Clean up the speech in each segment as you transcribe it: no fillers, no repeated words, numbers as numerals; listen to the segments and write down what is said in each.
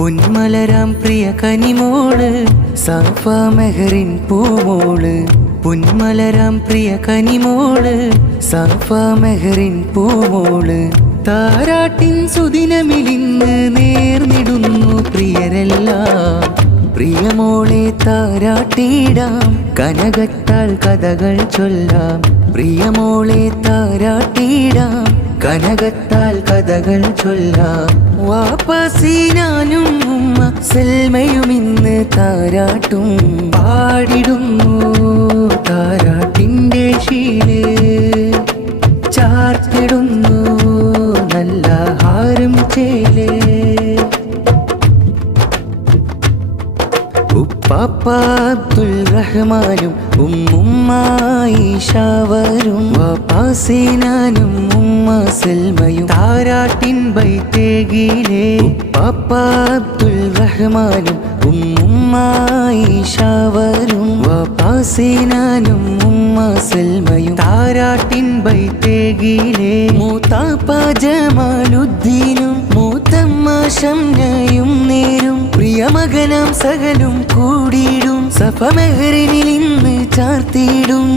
പൊന്മലരാം പ്രിയ Kanimol SAFA Mehreen പൂമോള്. പൊന്മലരാം പ്രിയ Kanimol SAFA Mehreen പൂമോള്. താരാട്ടിൻ സുദിനമിലിന്ന് നേർന്നിടുന്നു പ്രിയരെല്ലാം. പ്രിയമോളെ താരാട്ടിടാം കനകത്താൽ കഥകൾ ചൊല്ലാം. പ്രിയമോളെ താരാട്ടിടാം കനകത്താൽ കഥകൾ ചൊല്ലാം. വാപ്പസീനാനും ഉമ്മ സെൽമയും ഇന്ന് താരാട്ടും പാടിടുന്നു. താരാട്ടിൻ്റെ ശീല് ചാർത്തിടുന്നു നല്ല ഹാരം ചേല്. ഉപ്പാപ്പ അബ്ദുൽ റഹ്മാനും ഉമ്മുമ്മായിഷവരും വാപ്പാസീനാനും ഉമ്മ സെൽമയും താരാട്ടിൻ ബൈത്തേകിലേ. ഉപ്പാപ്പ അബ്ദുൽ റഹ്മാനും ഉമ്മുമ്മായിഷവരും വാപ്പാസീനാനും ഉമ്മ സെൽമയും താരാട്ടിൻ ബൈത്തേകിലേ. മൂത്താപ്പ ജമാലുദ്ദീനും മൂത്തമ്മ ഷംനയും നേരും പ്രിയമകനാം സകലും കൂടിയിടും. സഫ മെഹറിനിൽ ഇന്ന് ചാർത്തിയിടും.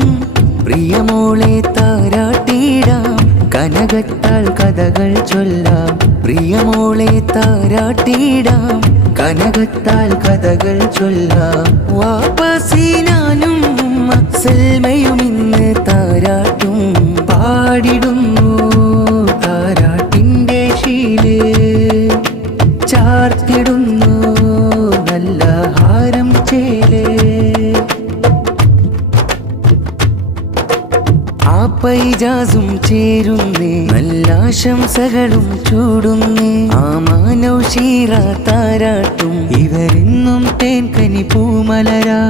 പ്രിയമോളെ താരാട്ടിടാം കനകത്താൽ കഥകൾ ചൊല്ലാം. പ്രിയമോളെ താരാട്ടിടാം കനകത്താൽ കഥകൾ ചൊല്ലാം. വാപ്പസീനാനും ഉമ്മ സെൽമയും ഇന്ന് താരാട്ടും പാടിടുന്നു. താരാട്ടിൻ്റെ ശീല് ചാർത്തിടുന്നു നല്ല ഹാരം ചേല്. ആപ്പൈജാസും ചേരുന്നേ നല്ല ആശംസകളും ചൂടുന്നേ. ആമാനൗഷീറ താരാട്ടും ഇവരെന്നും തേൻകനി പൂമലരാ.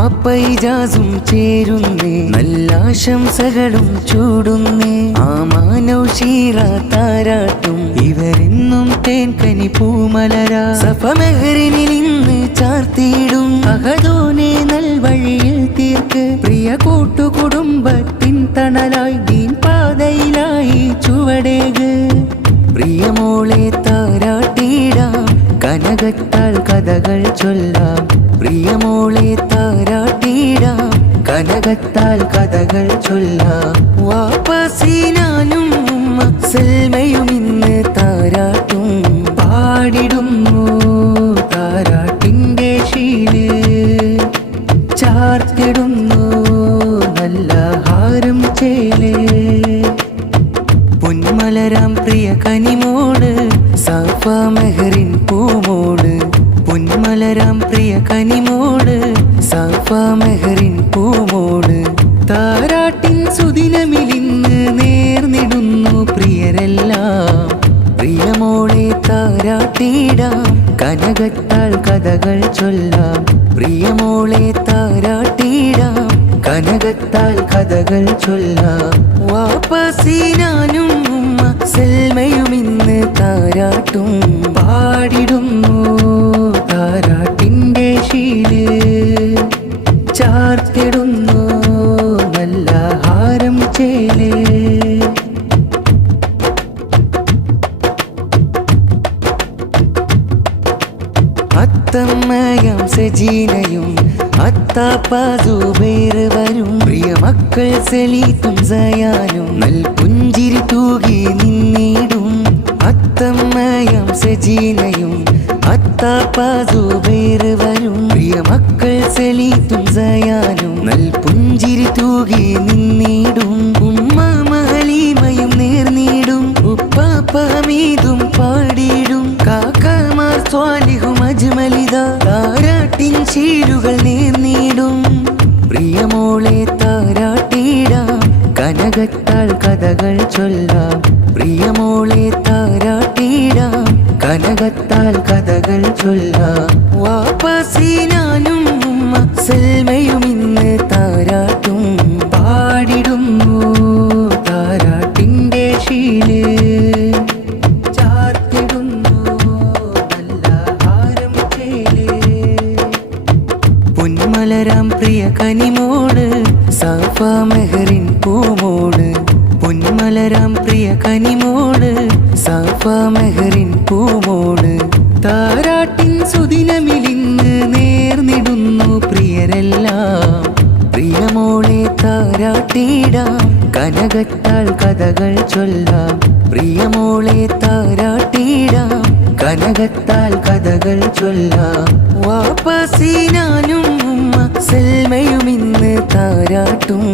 ആപ്പൈജാസും ചേരുന്നേ നല്ല ആശംസകളും ചൂടുന്നേ. ആമാനൗഷീറ താരാട്ടും ഇവരെന്നും തേൻകനി പൂമലരാ. സഫ മെഹറിനിൽ ഇന്ന് ചാർത്തിയിടും. അഹദോനെ നൽവഴിയിൽ തീർക്ക് പ്രിയ കൂട്ടുകുടുംബത്തിൻ തണലായി ദീൻ പാതയിലായി ചുവടേക്. പ്രിയമോളെ താരാട്ടിടാം കനകത്താൽ കഥകൾ ചൊല്ലാം. പ്രിയമോളെ താരാട്ടിടാം കനകത്താൽ കഥകൾ ചൊല്ലാം. വാപ്പസീനാനും ഉമ്മ സെൽമയും ഇന്ന് താരാട്ടും പാടിടുന്നു. താരാട്ടിൻ്റെ ശീല് ചാർത്തിടുന്നു നല്ല ഹാരം ചേല്. പൊന്മലരാം പ്രിയ കനിമോള് സാഫ മെഹറിൻ പൂമോള്. പൊന്മലരാം പ്രിയ കനിമോള് സാഫ മെഹറിൻ പൂമോള്. താരാട്ടിൻ സുദിനമിലിന്ന് നേർന്നിടുന്നു പ്രിയരെല്ലാം. പ്രിയമോളെ താരാട്ടിടാം കനകത്താൽ കഥകൾ ചൊല്ലാം. പ്രിയമോളെ താരാട്ടിടാം കനകത്താൽ കഥകൾ ചൊല്ലാം. വാപ്പസീനാനും ഉമ്മ സെൽമയും ഇന്ന് താരാട്ടും പാടിടുന്നു. താരാട്ടിൻ്റെ ശീല് ചാർത്തിടുന്നു നല്ല ഹാരം ചേല്. അത്തമ്മയും സജീനയും അത്താപ്പ സുബൈർ വരും. പ്രിയ മക്കൾ സലീത്തും സയാനും നൽപുഞ്ചിരി തൂകി നിന്നിടും. അത്തമ്മയും സജീനയും അത്താപ്പ സുബൈർ വരും. പ്രിയ മക്കൾ സലീത്തും സയാനും നൽപുഞ്ചിരി തൂകി നിന്നിടും. ഉമ്മ ഹലീമയും നേർന്നിടും. ഉപ്പാപ്പ ഹമീദും പാടിയിടും. കാക്കമാർ സ്വാലിഹും അജ്മലിദ താരാട്ടിൻ ശീലുകൾ നേർന്നിടും. പ്രിയമോളെ താരാട്ടിടാം കനകത്താൽ കഥകൾ ചൊല്ലാം. പ്രിയമോളെ താരാട്ടിടാം കനകത്താൽ കഥകൾ ചൊല്ലാം. വാപ്പസീനാനും ഉമ്മ സെൽമയും ഇന്ന് താരാട്ടും പാടിടുന്നു. താരാട്ടിൻ്റെ ശീല് ചാർത്തിടുന്നു നല്ല ഹാരം ചേല്. പൊന്മലരാം പ്രിയ കനിമോള് സാഫ മെഹറിൻ പൂമോള്. പൊന്മലരാം പ്രിയ കനിമോള് സാഫ മെഹറിൻ പൂമോള്. താരാട്ട് കനകത്താൽ കഥകൾ ചൊല്ലാം പ്രിയമോളെ താരാട്ടിടാം കനകത്താൽ കഥകൾ ചൊല്ലാം വാപ്പസി ഞാനും ഉമ്മ സെൽമയും ഇന്ന് താരാട്ടും